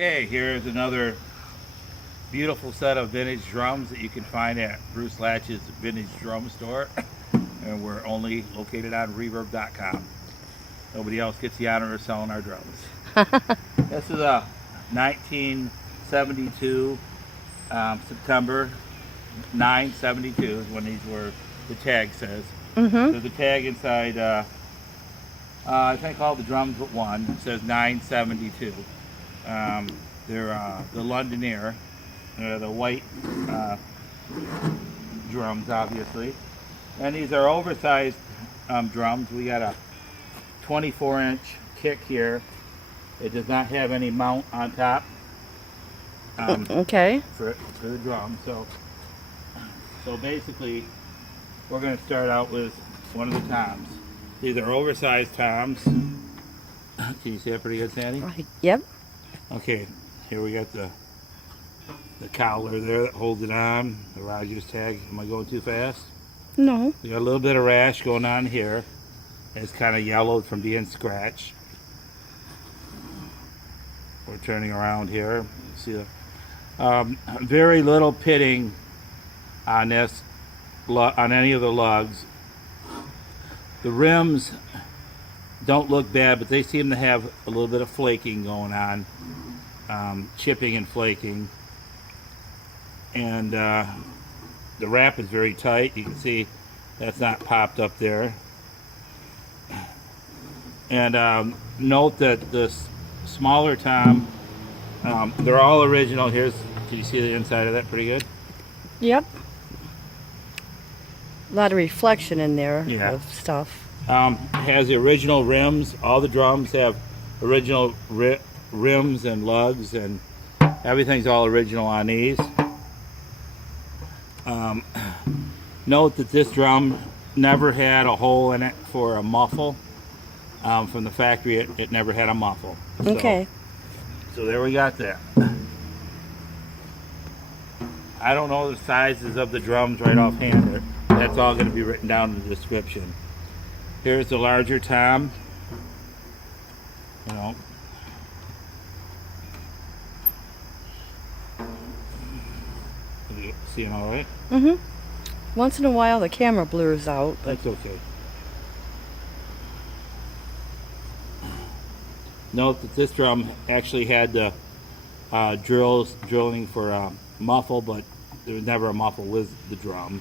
Okay, here's another beautiful set of vintage drums that you can find at Bruce Latch's Vintage Drum Store. And we're only located on Reverb.com. Nobody else gets the honor of selling our drums. This is a 1972 September 972 is when these were, the tag says. There's a tag inside, I think all the drums but one. It says 972. They're the Londonere, the white drums, obviously. And these are oversized drums. We got a 24-inch kick here. It does not have any mount on top. Okay. For the drum. So basically, we're going to start out with one of the toms. These are oversized toms. Can you see that pretty good, Sandy? Yep. Okay, here we got the collar there that holds it on, the Rogers tag. Am I going too fast? No. We got a little bit of rash going on here. It's kind of yellowed from being scratched. We're turning around here. See the very little pitting on this, on any of the lugs. The rims don't look bad, but they seem to have a little bit of flaking going on, chipping and flaking. And the wrap is very tight. You can see that's not popped up there. And note that this smaller tom, they're all original. Can you see the inside of that pretty good? Yep. A lot of reflection in there of stuff. Has the original rims. All the drums have original rims and lugs, and everything's all original on these. Note that this drum never had a hole in it for a muffle. From the factory, it never had a muffle. Okay. So there we got that. I don't know the sizes of the drums right offhand. That's all going to be written down in the description. Here's the larger tom. You seeing all right? Once in a while the camera blurs out, but that's okay. Note that this drum actually had the drilling for a muffle, but there was never a muffle with the drum.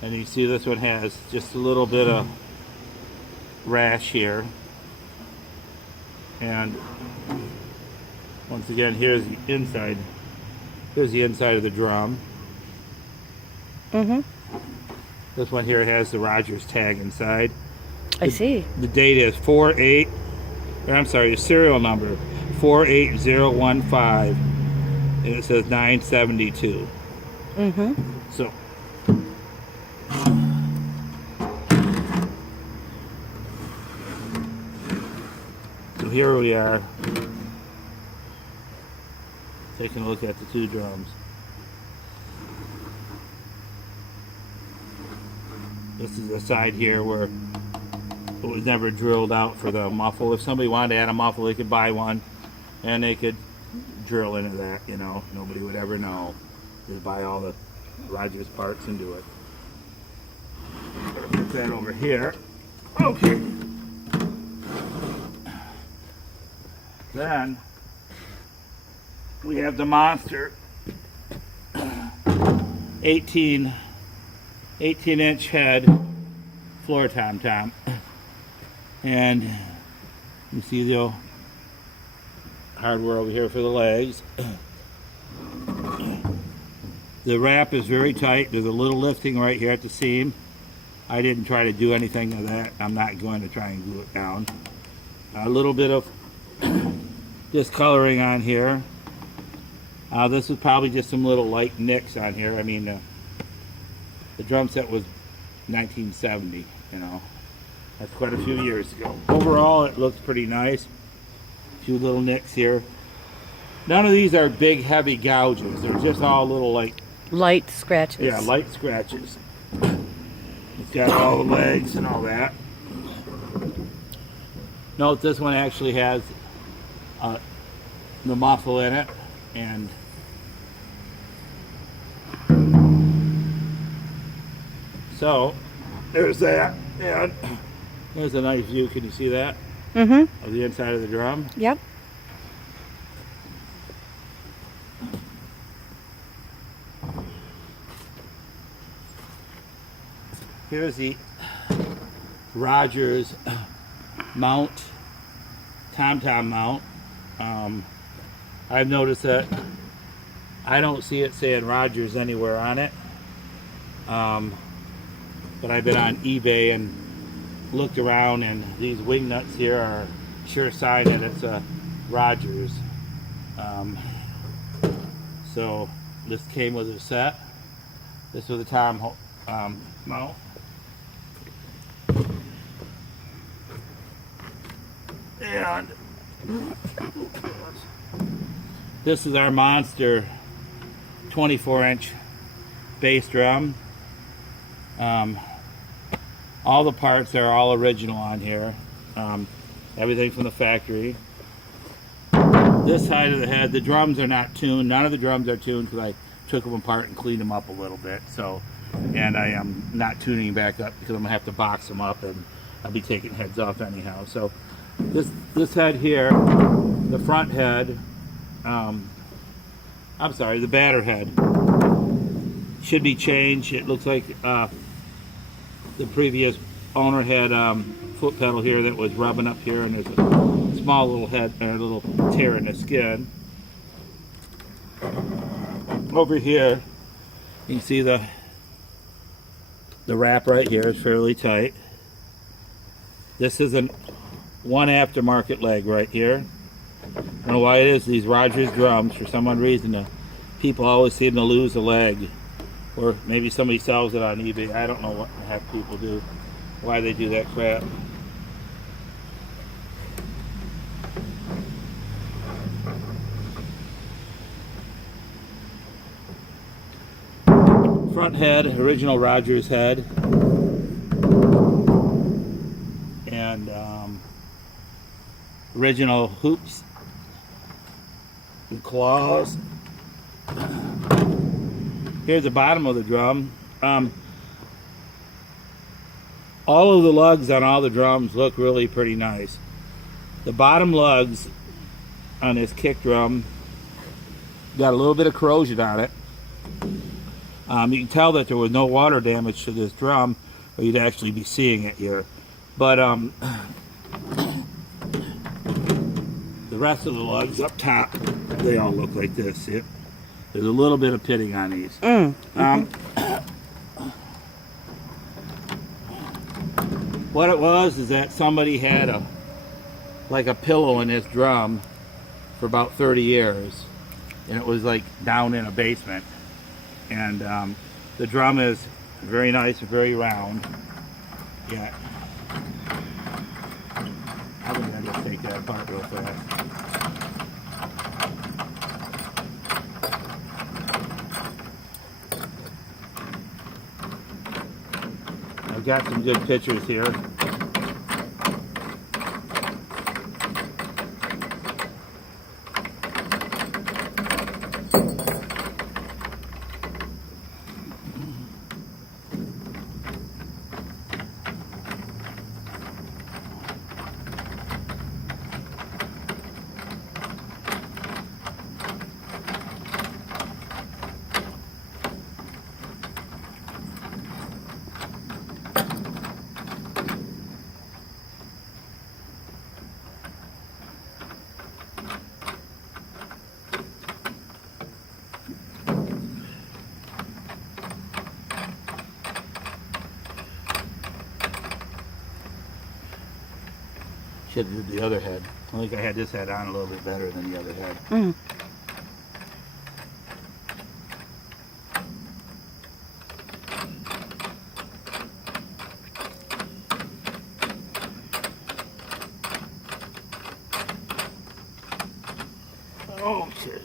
And you see this one has just a little bit of rash here. And once again, here's the inside. Here's the inside of the drum. This one here has the Rogers tag inside. I see. The date is the serial number 48015, and it says 972. So here we are, taking a look at the two drums. This is the side here where it was never drilled out for the muffle. If somebody wanted to add a muffle, they could buy one and they could drill into that, Nobody would ever know. Just buy all the Rogers parts and do it. Put that over here. Okay. Then we have the monster 18-inch head floor tom. And you see the hardware over here for the legs. The wrap is very tight. There's a little lifting right here at the seam. I didn't try to do anything of that. I'm not going to try and glue it down. A little bit of discoloring on here. This is probably just some little light nicks on here. I mean, the drum set was 1970, That's quite a few years ago. Overall, it looks pretty nice. A few little nicks here. None of these are big, heavy gouges. They're just all little, light scratches. Yeah, light scratches. It's got all the legs and all that. Note this one actually has the muffle in it, and so there's that. And there's a nice view. Can you see that? Mm-hmm. Of the inside of the drum. Yep. Here's the Rogers mount, tom-tom mount. I've noticed that I don't see it saying Rogers anywhere on it. But I've been on eBay and looked around, and these wing nuts here are sure sign that it's a Rogers. So this came with a set. This was a tom mount. And this is our monster 24-inch bass drum. All the parts are all original on here. Everything from the factory. This side of the head, the drums are not tuned. None of the drums are tuned because I took them apart and cleaned them up a little bit. So, and I am not tuning back up because I'm gonna have to box them up, and I'll be taking heads off anyhow. So this head here, the front head, I'm sorry, the batter head should be changed. It looks like the previous owner had foot pedal here that was rubbing up here, and there's a small little head and a little tear in the skin. Over here, you can see the wrap right here is fairly tight. This is one aftermarket leg right here. I don't know why it is. These Rogers drums, for some odd reason, people always seem to lose a leg. Or maybe somebody sells it on eBay. I don't know what the heck people do, why they do that crap. Front head, original Rogers head. And original hoops and claws. Here's the bottom of the drum. All of the lugs on all the drums look really pretty nice. The bottom lugs on this kick drum got a little bit of corrosion on it. You can tell that there was no water damage to this drum, or you'd actually be seeing it here. But the rest of the lugs up top, they all look like this. See it? There's a little bit of pitting on these. What it was is that somebody had like a pillow in this drum for about 30 years, and it was like down in a basement. And the drum is very nice and very round. Yeah. I think I'll just take that apart real fast. I've got some good pictures here. Should have did the other head. I think I had this head on a little bit better than the other head. Oh, shit.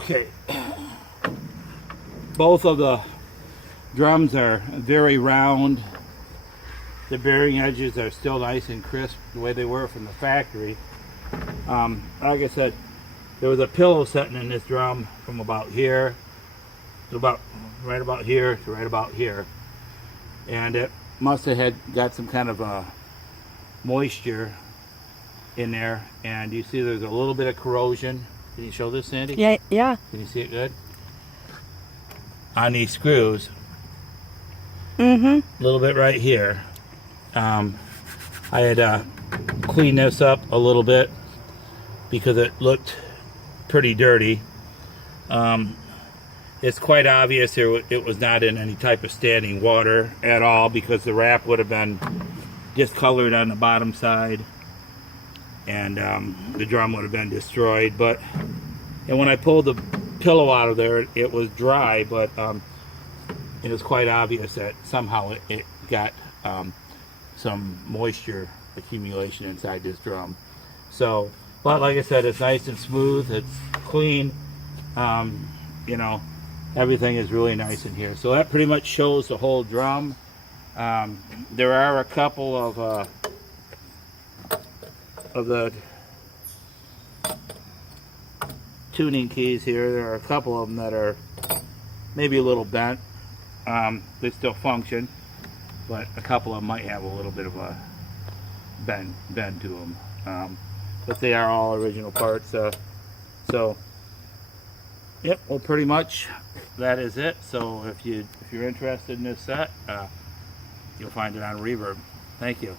Okay. Both of the drums are very round. The bearing edges are still nice and crisp the way they were from the factory. Like I said, there was a pillow sitting in this drum from about here to right about here to right about here, and it must have had got some kind of moisture in there. And you see there's a little bit of corrosion. Can you show this, Sandy? Yeah, yeah. Can you see it good? On these screws. Mm-hmm. A little bit right here. I had cleaned this up a little bit because it looked pretty dirty. It's quite obvious here it was not in any type of standing water at all, because the wrap would have been discolored on the bottom side, and the drum would have been destroyed. And when I pulled the pillow out of there, it was dry, but it was quite obvious that somehow it got some moisture accumulation inside this drum. So, but like I said, it's nice and smooth, it's clean, you know, everything is really nice in here. So that pretty much shows the whole drum. There are a couple of the tuning keys here. There are a couple of them that are maybe a little bent. They still function, but a couple of them might have a little bit of a bend to them. But they are all original parts. So, yep. Well, pretty much that is it. So if you're interested in this set, you'll find it on Reverb. Thank you.